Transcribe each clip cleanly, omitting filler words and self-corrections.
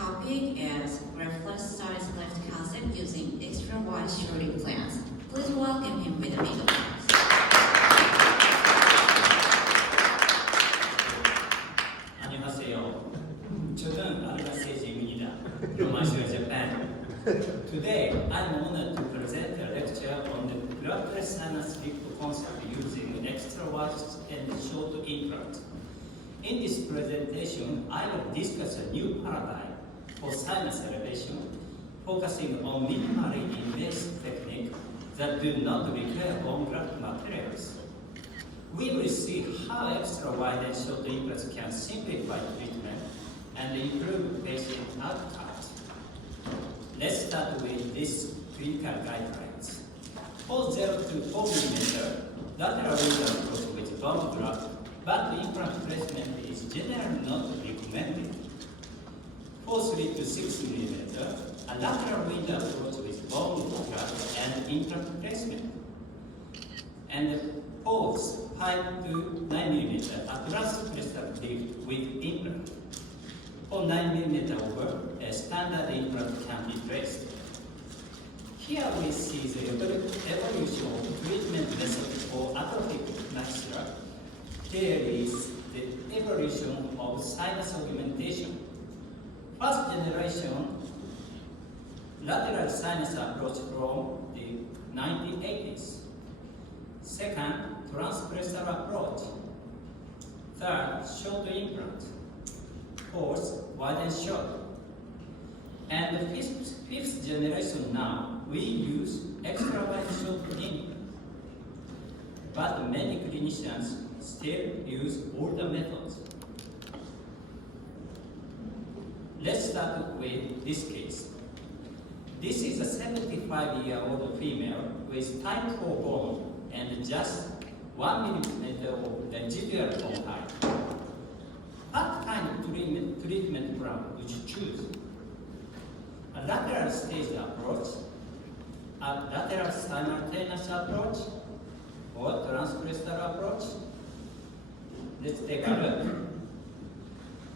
topic is Graftless Sinus left concept using extra wide shoulder implants. Please welcome him with a big applause. 안녕하세요. 저는 아루가 세이지입니다. From Asia, Japan. Today, I'm honored to present a lecture on the Graftless Sinus concept using extra wide and short implant. In this presentation, I will discuss a new paradigm for sinus elevation, focusing on minimally invasive techniques that do not require bone graft materials. We will see how extra wide and short implants can simplify treatment and improve patient outcomes. Let's start with these clinical guidelines. For 0 to 4 mm, lateral window approach with bone graft, but implant placement is generally not recommended. For 3 to 6 mm, a lateral window approach with bone graft and implant placement. And for 5 to 9 mm, a transcrestal lift with implant. For 9 mm over, a standard implant can be placed. Here we see the evolution of treatment methods for atrophic maxilla. Here is the evolution of sinus augmentation. First generation lateral sinus approach from the 1980s. Second, transcrestal approach. Third, short implant. Fourth, wide and short. And the fifth generation now, we use extra wide short implant. But many clinicians still use older methods. Let's start with this case. This is a 75-year-old female with type 4 bone and just 1 mm of residual bone height. What kind of treatment plan would you choose? A lateral stage approach, a lateral simultaneous approach, or transcrestal approach? Let's take a look.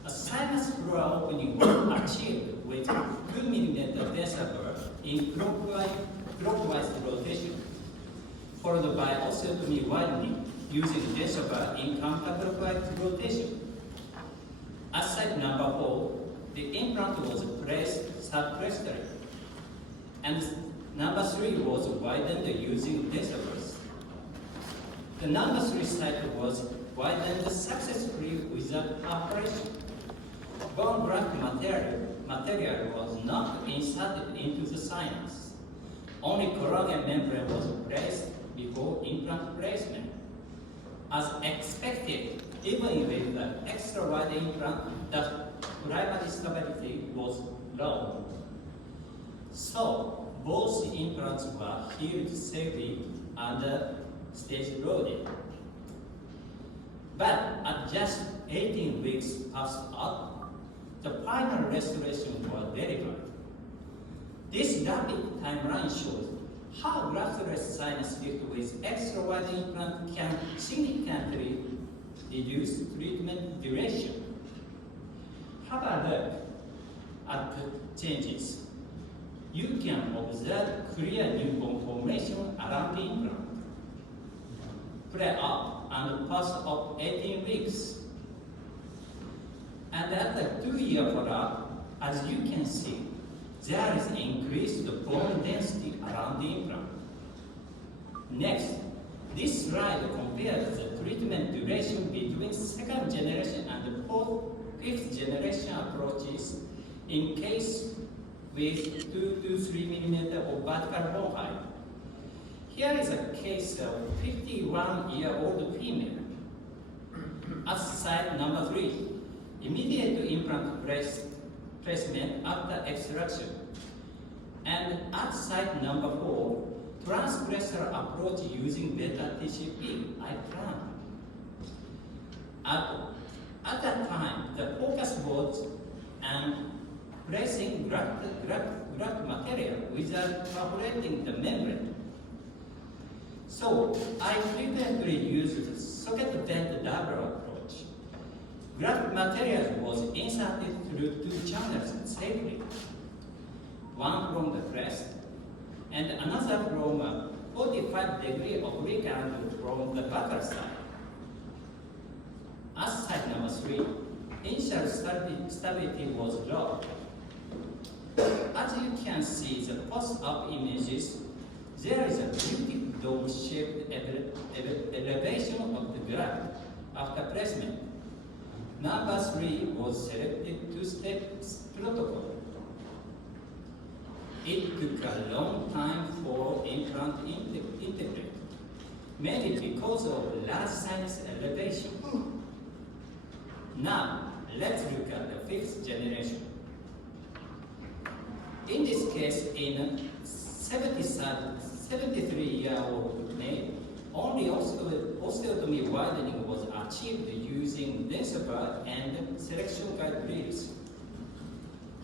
A sinus floor opening was achieved with 2 mm decibel in clockwise rotation, followed by osteotomy widening using decibel in counterclockwise rotation. At site number 4, the implant was placed subcrestally, and number 3 was widened using decibels. The number 3 site was widened successfully without operation. Bone graft material was not inserted into the sinus. Only collagen membrane was placed before implant placement. As expected, even with the extra wide implant, the primary stability was low. So, both implants were healed safely under stage loading. But at just 18 weeks post-op, the final restoration was delivered. This rapid timeline shows how graftless sinus lift with extra wide implant can significantly reduce treatment duration. Have a look at the changes. You can observe clear new bone formation around the implant. Pre-op and post-op 18 weeks. And at the 2-year follow-up, as you can see, there is increased bone density around the implant. Next, this slide compares the treatment duration between second generation and fifth generation approaches in case with 2 to 3 mm of vertical bone height. Here is a case of 51-year-old female. At site number 3, immediate implant placement after extraction. And at site number 4, transcrestal approach using beta TCP, I planned. At that time, the focus was on placing graft material without perforating the membrane. So I frequently used socket bent double approach. Graft material was inserted through through two channels safely. One from the crest and another from a 45-degree oblique angle from the buccal side. As side number 3, initial stability was low. As you can see the post-op images, there is a beautiful dome-shaped elevation of the graft after placement. Number 3 was selected two-step protocol. It took a long time for implant integrate, mainly because of large sinus elevation. Now, let's look at the 5th generation. In this case, in a 73-year-old male, only osteotomy widening was achieved using Densover and selection guide drills.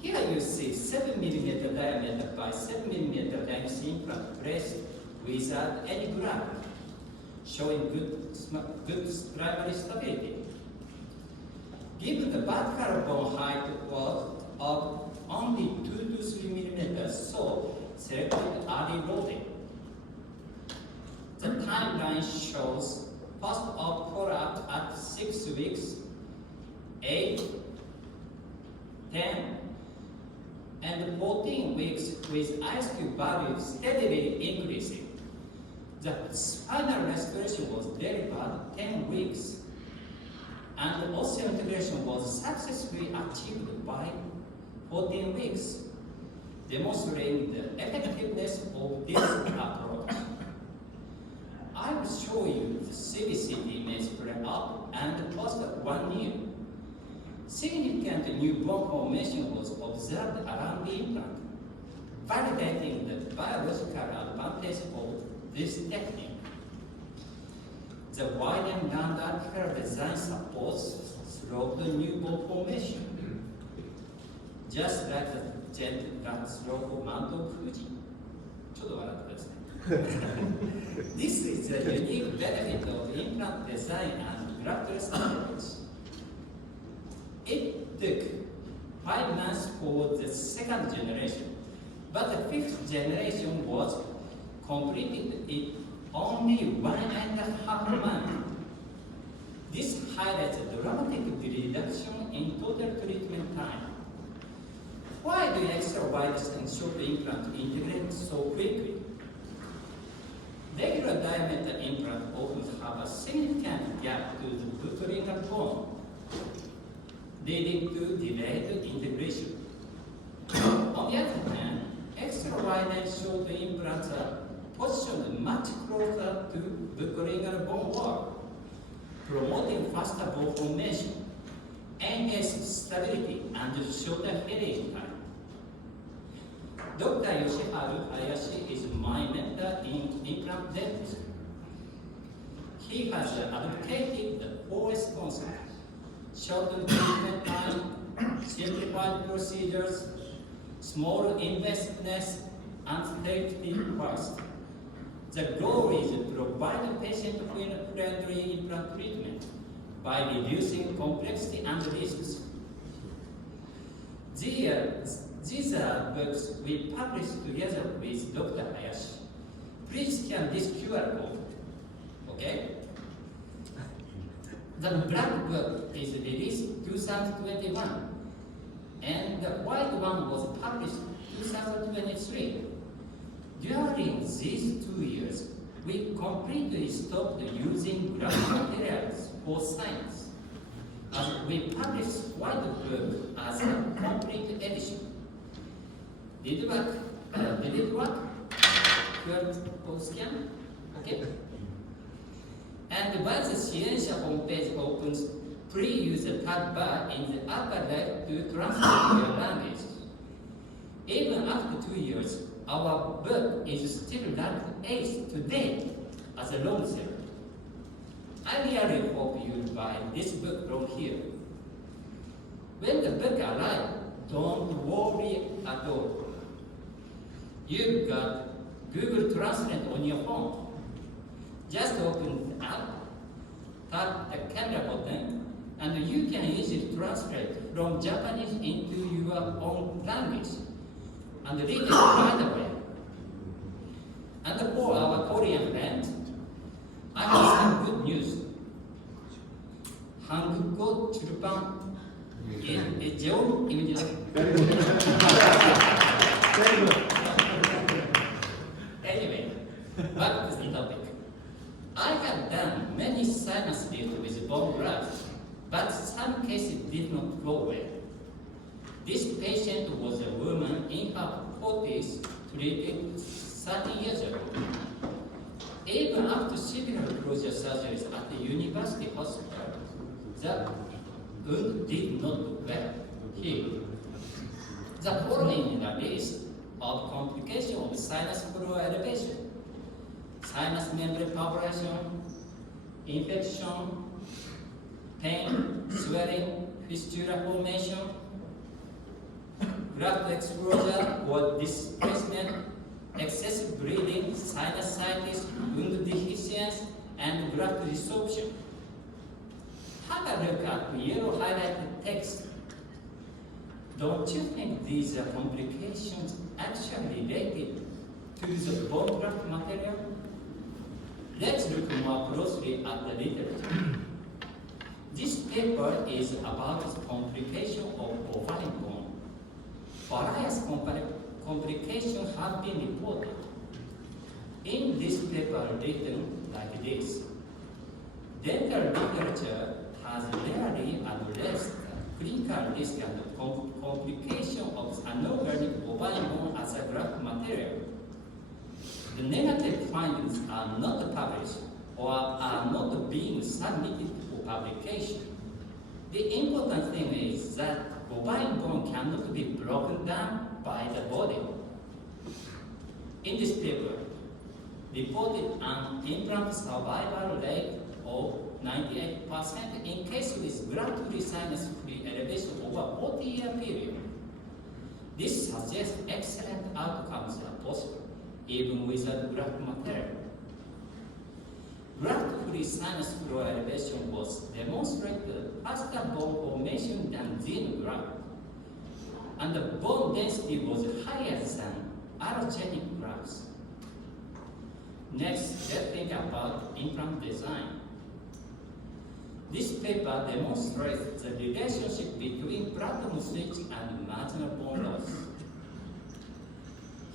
Here you see 7 mm diameter by 7 mm length implant placed without any graft, showing good primary stability. Given the vertical bone height was of only 2 to 3 mm, so selected early loading. The timeline shows post-op follow-up at 6 weeks, 8, 10, and 14 weeks with ICOI value steadily increasing. The final restoration was delivered 10 weeks, and osseointegration was successfully achieved by 14 weeks, demonstrating the effectiveness of this approach. I will show you the CBCT image pre-op and post 1 year. Significant new bone formation was observed around the implant, validating the biological advantage of this technique. The wide and round articular design supports sloped new bone formation, just like the gentle drag slope of Mount Fuji. ちょっと笑ってください。This is the unique benefit of implant design and graftless approach. It took 5 months for the 2nd generation, but the 5th generation was completed in only 1.5 months. This highlights a dramatic reduction in total treatment time. Why do extra wide and short implant integrate so quickly? Regular diameter implant often have a significant gap to the buccal bone, leading to delayed integration. On the other hand, extra wide and short implants are positioned much closer to buccal bone wall, promoting faster bone formation, enhanced stability, and shorter healing time. Dr. Yoshiharu Hayashi is my mentor in implant dentistry. He has advocated the 4S concept: shortened treatment time, simplified procedures, small invasiveness, and safety first. The goal is to provide patient-friendly implant treatment by reducing complexity and risks. These are books we published together with Dr. Hayashi. Please scan this QR code. Okay? The black book is released 2021, and the white one was published 2023. During these 2 years, we completely stopped using graft materials for science, as we published white book as a complete edition. Did it work? Code scan? Okay. And once the Scientia homepage opens, please use the tab bar in the upper right to translate your language. Even after 2 years, our book is still ranked 8th today as a long seller. I really hope you buy this book from here. When the book arrives, don't worry at all. You've got Google Translate on your phone. Just open the app, tap the camera button, and you can easily translate from Japanese into your own language and read it right away. And for our Korean friends, I have some good news. 한국어 출판 예정입니다. Anyway, back to the topic. I have done many sinus lifts with bone grafts, but some cases did not go well. This patient was a woman in her 40s treated 30 years ago. Even after several closure surgeries at the university hospital, the wound did not heal. The following is a list of complications of sinus floor elevation: sinus membrane perforation, infection, pain, swelling, fistula formation, graft exposure or displacement, excessive bleeding, sinusitis, wound dehiscence, and graft resorption. Have a look at the yellow highlighted text. Don't you think these are complications actually related to the bone graft material? Let's look more closely at the literature. This paper is about complication of bovine bone. Various complications have been reported. In this paper written like this, dental literature has rarely addressed clinical risk and complication of anorganic bovine bone as a graft material. The negative findings are not published or are not being submitted for publication. The important thing is that bovine bone cannot be broken down by the body. In this paper, reported an implant survival rate of 98% in cases with graft-free sinus-free elevation over a 40-year period. This suggests excellent outcomes are possible, even without graft material. Graft-free sinus floor elevation was demonstrated faster bone formation than xenograft, and the bone density was higher than allogenic grafts. Next, let's think about implant design. This paper demonstrates the relationship between platinum switch and marginal bone loss.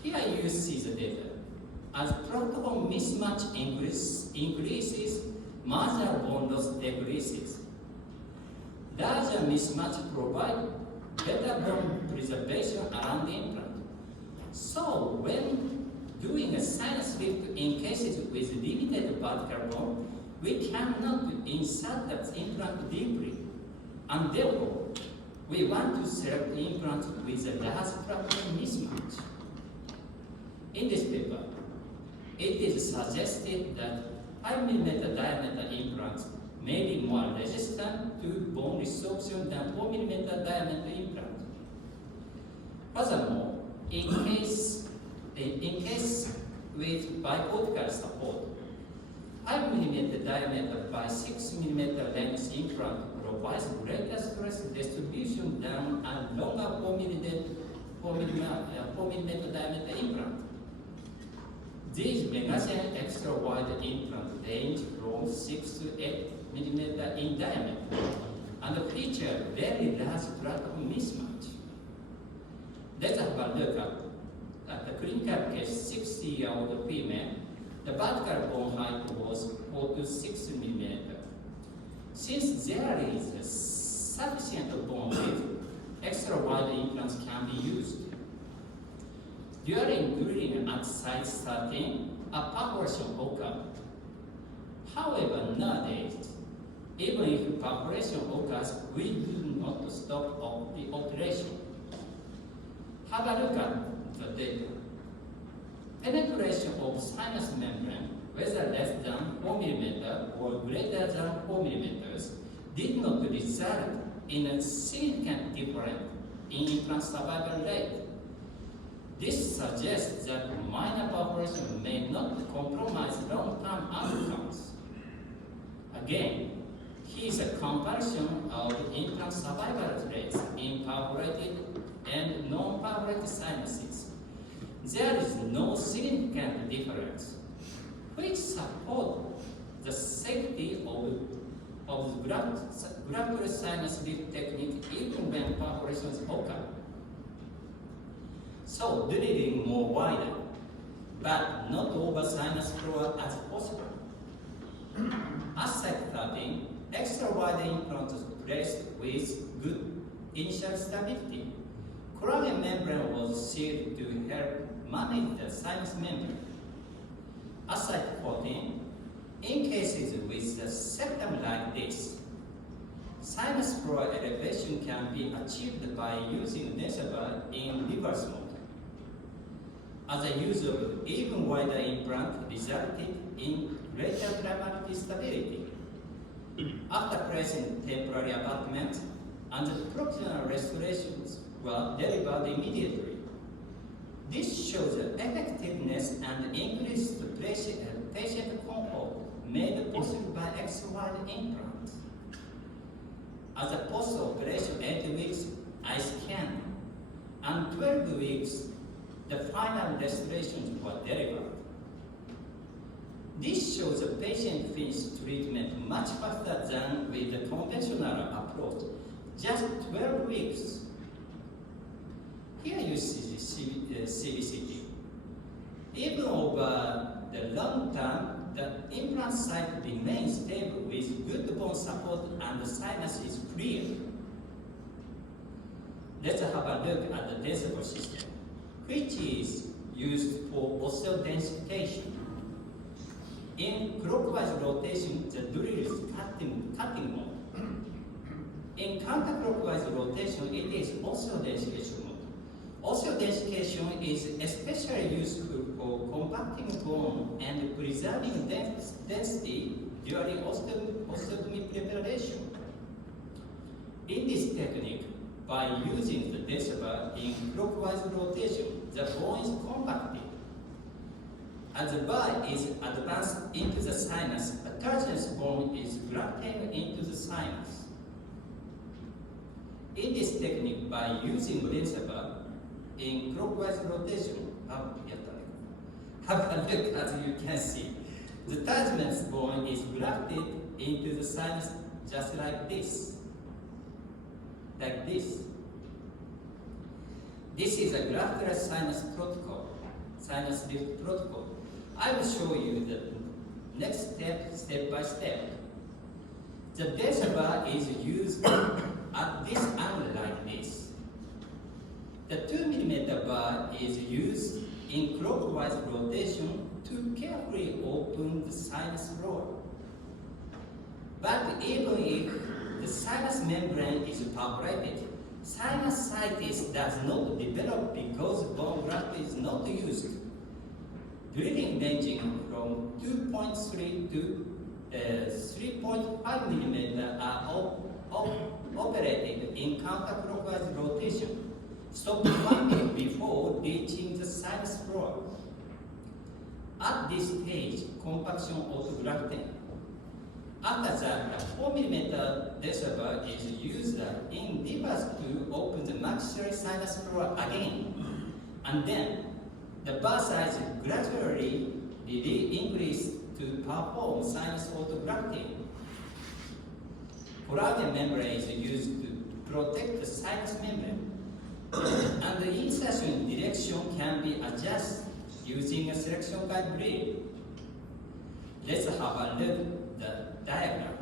Here you see the data. As platinum mismatch increases, marginal bone loss decreases. Larger mismatch provides better bone preservation around the implant. So when doing a sinus lift in cases with limited vertical bone, we cannot insert the implant deeply, and therefore, we want to select implants with a large platinum mismatch. In this paper, it is suggested that 5 mm diameter implants may be more resistant to bone resorption than 4 mm diameter implants. Furthermore, in case with bicortical support, 5 mm diameter by 6 mm length implant provides greater stress distribution than a longer 4 mm diameter implant. These Megasine extra wide implants range from 6 to 8 mm in diameter and feature very large platinum mismatch. Let's have a look at the clinical case. 60-year-old female. The vertical bone height was 4 to 6 mm. Since there is sufficient bone width, extra wide implants can be used. During drilling at site 13, a perforation occurred. However, nowadays, even if perforation occurs, we do not stop the operation. Have a look at the data. Penetration of sinus membrane, whether less than 4 mm or greater than 4 mm, did not result in a significant difference in implant survival rate. This suggests that minor perforation may not compromise long-term outcomes. Again, Here's a comparison of implant survival rates in perforated and non-perforated sinuses. There is no significant difference, which supports the safety of the graftless sinus lift technique even when perforations occur. So drilling more wider, but not over sinus floor as possible. Aside 13, extra wide implants placed with good initial stability. Collagen membrane was sealed to help manage the sinus membrane. Aside 14, in cases with a septum like this, sinus floor elevation can be achieved by using Invasive in reverse mode. As a use of even wider implant resulted in greater primary stability. After placing temporary abutment, and the proximal restorations were delivered immediately. This shows the effectiveness and increased patient comfort made possible by extra-wide implants. As a post-operation 8 weeks, I scanned, and 12 weeks, the final restorations were delivered. This shows the patient finished treatment much faster than with the conventional approach, just 12 weeks. Here you see the CBCT. Even over the long term, the implant site remains stable with good bone support and the sinus is clear. Let's have a look at the Daegu system, which is used for osteodensification. In clockwise rotation, the drill is cutting mode. In counterclockwise rotation, it is osteodensification mode. Osteodensification is especially useful for compacting bone and preserving density during osteotomy preparation. In this technique, by using the Invasive in clockwise rotation, the bone is compacted. As the bar is advanced into the sinus, the tertiary bone is grafted into the sinus. In this technique, by using Invasive in clockwise rotation, have a look as you can see. The tertiary bone is grafted into the sinus just like this. Like this. This is a graftless sinus protocol, sinus lift protocol. I will show you the next step by step. The Invasive is used at this angle like this. The 2 mm bar is used in clockwise rotation to carefully open the sinus floor. But even if the sinus membrane is perforated, sinusitis does not develop because bone graft is not used. Drilling ranging from 2.3 to 3.5 mm are operated in counterclockwise rotation, stopping 1 minute before reaching the sinus floor. At this stage, compaction autografting. After that, the 4 mm Invasive is used in reverse to open the maxillary sinus floor again. And then, the bar size gradually increased to perform sinus autografting. Collagen membrane is used to protect the sinus membrane. And the insertion direction can be adjusted using a selection guide drill. Let's have a look at the diagram.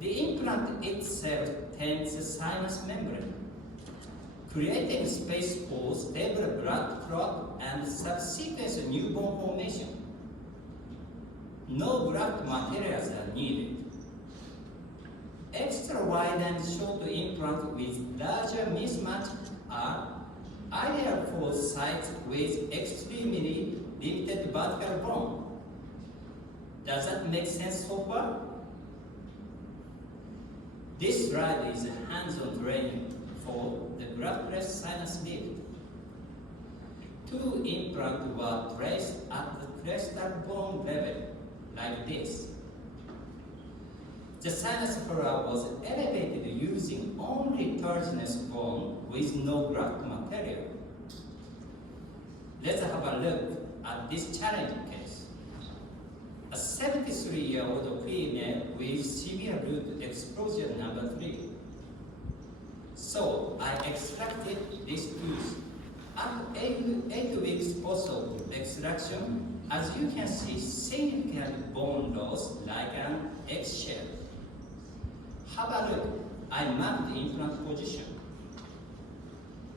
The implant itself tends the sinus membrane, creating space for stable blood clot and subsequent new bone formation. No graft materials are needed. Extra wide and short implant with larger mismatch are ideal for sites with extremely limited vertical bone. Does that make sense so far? This slide is hands-on training for the graftless sinus lift. 2 implants were placed at the crestal bone level, like this. The sinus flora was elevated using only terginous bone with no graft material. Let's have a look at this challenging case. A 73-year-old female with severe root explosion number 3. So I extracted this tooth. After 8 weeks post-op extraction, as you can see, significant bone loss like an eggshell. Have a look. I marked the implant position.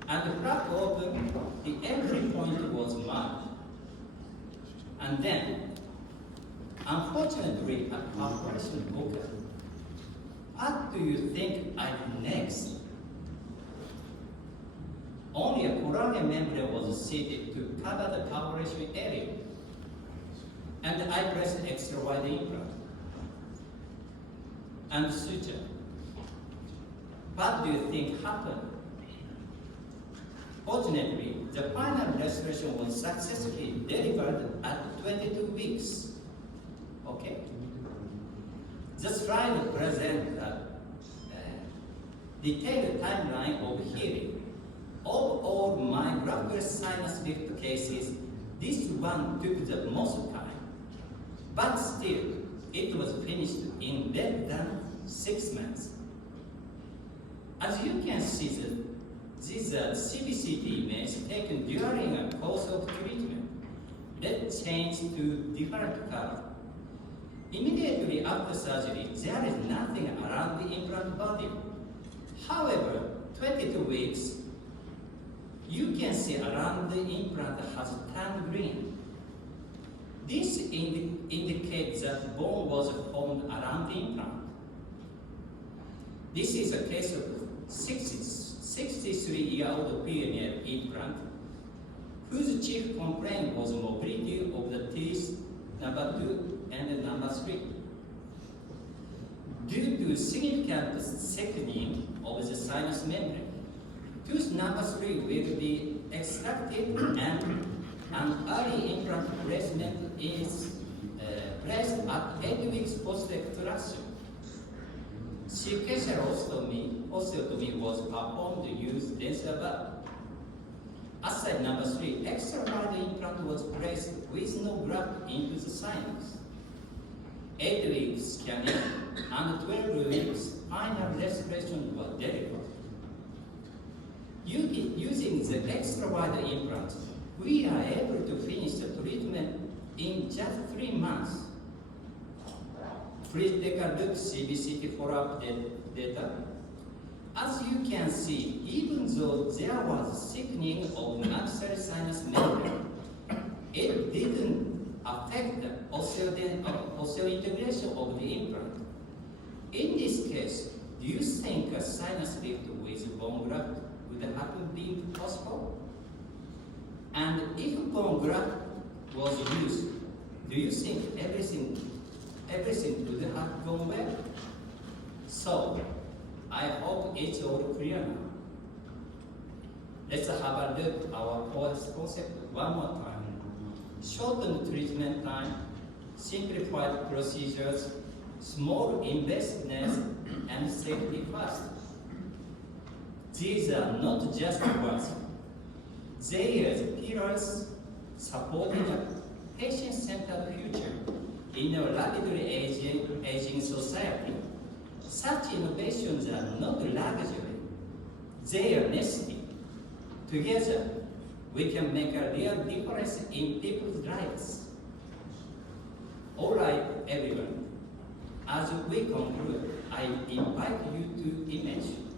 And the flap open, the entry point was marked. And then, unfortunately, a perforation occurred. What do you think I did next? Only a collagen membrane was seated to cover the perforation area. And I pressed extra wide implant and suture. What do you think happened? Fortunately, the final restoration was successfully delivered at 22 weeks. Okay? The slide presents a detailed timeline of healing. Of all my graftless sinus lift cases, this one took the most time. But still, it was finished in less than 6 months. As you can see, these are CBCT images taken during a course of treatment. Let's change to different color. Immediately after surgery, there is nothing around the implant body. However, 22 weeks, you can see around the implant has turned green. This indicates that bone was formed around the implant. This is a case of 63-year-old female implant whose chief complaint was mobility of the teeth number 2 and number 3. Due to significant thickening of the sinus membrane, tooth number 3 will be extracted and an early implant placement is placed at 8 weeks post-extraction. Sequential osteotomy was performed using this above. Aside number 3, extra wide implant was placed with no graft into the sinus. 8 weeks scanning and 12 weeks final restoration was delivered. Using the extra wide implant, we are able to finish the treatment in just 3 months. Please take a look at CBCT follow-up data. As you can see, even though there was thickening of maxillary sinus membrane, it didn't affect the osseointegration of the implant. In this case, do you think a sinus lift with bone graft would have been possible? And if bone graft was used, do you think everything would have gone well? So, I hope it's all clear now. Let's have a look at our course concept one more time. Shortened treatment time, simplified procedures, small invasiveness, and safety first. These are not just words. They are pillars supporting a patient-centered future in a rapidly aging society. Such innovations are not luxury. They are necessity. Together, we can make a real difference in people's lives. All right, everyone. As we conclude, I invite you to imagine.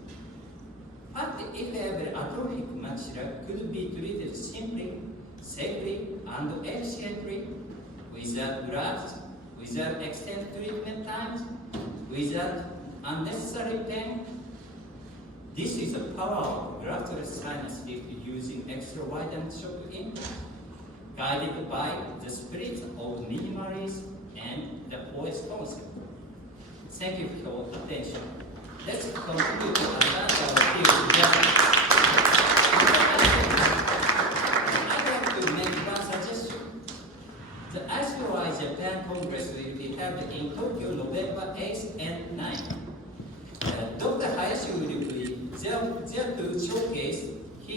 What if every atrophic maxilla could be treated simply, safely, and efficiently, without drugs, without extended treatment times, without unnecessary pain? This is the power of graftless sinus lift using extra wide and shock implant, guided by the spirit of minimalism and the poet's concept. Thank you for your attention. Let's conclude to advance our field together. I'd like to make one suggestion. The ICOI Japan Congress will be held in Tokyo November 8th and 9th.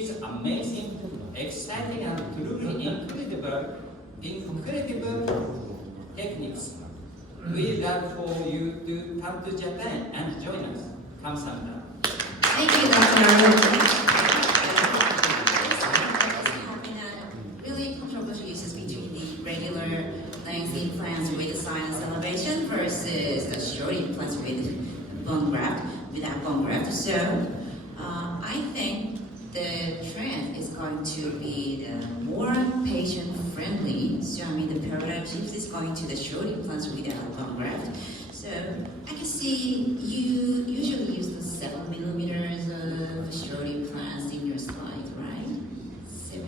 is amazing, exciting, and truly incredible techniques. We love for you to come to Japan and join us. 감사합니다. Thank you, Dr. Having a really controversial uses between the regular length implants with sinus elevation versus the short implants with bone graft, without bone graft. So I think the trend is going to be the more patient-friendly. So I mean the paradigm shift is going to the short implants without bone graft. So I can see you usually use the 7 millimeters of short implants in your slides, right? 7.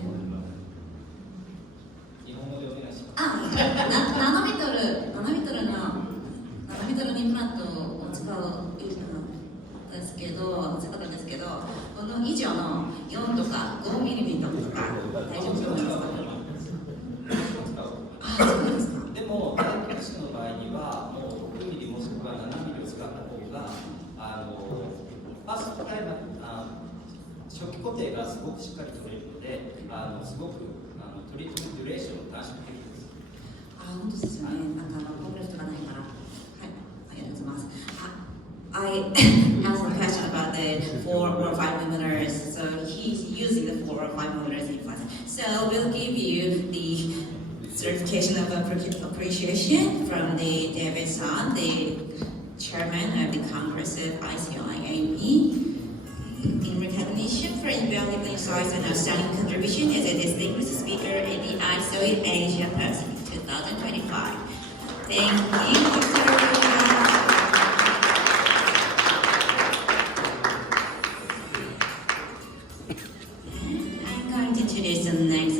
日本語でお願いします。あ、7メートルのインプラントを使うんですけど、この以上の4とか5ミリメートルとか大丈夫ですか？あ、そうですか。でも、私の場合には、もう6ミリもしくは7ミリを使った方が、ファーストタイム、初期固定がすごくしっかり取れるので、すごくトリートメントデュレーションを短縮できるんです。あ、本当ですよね。なんかコンプレットがないから。はい、ありがとうございます。I asked a question about the 4 or 5 millimeters. So he's using the 4 or 5 millimeters implants. So we'll give you the certification of appreciation from the David Son, the chairman of the Congress of ICOI in recognition for invaluable insights and outstanding contribution as a distinguished speaker in the ICOI Asia-Pacific 2025. Thank you, Dr. Aruga. I'm going to introduce the next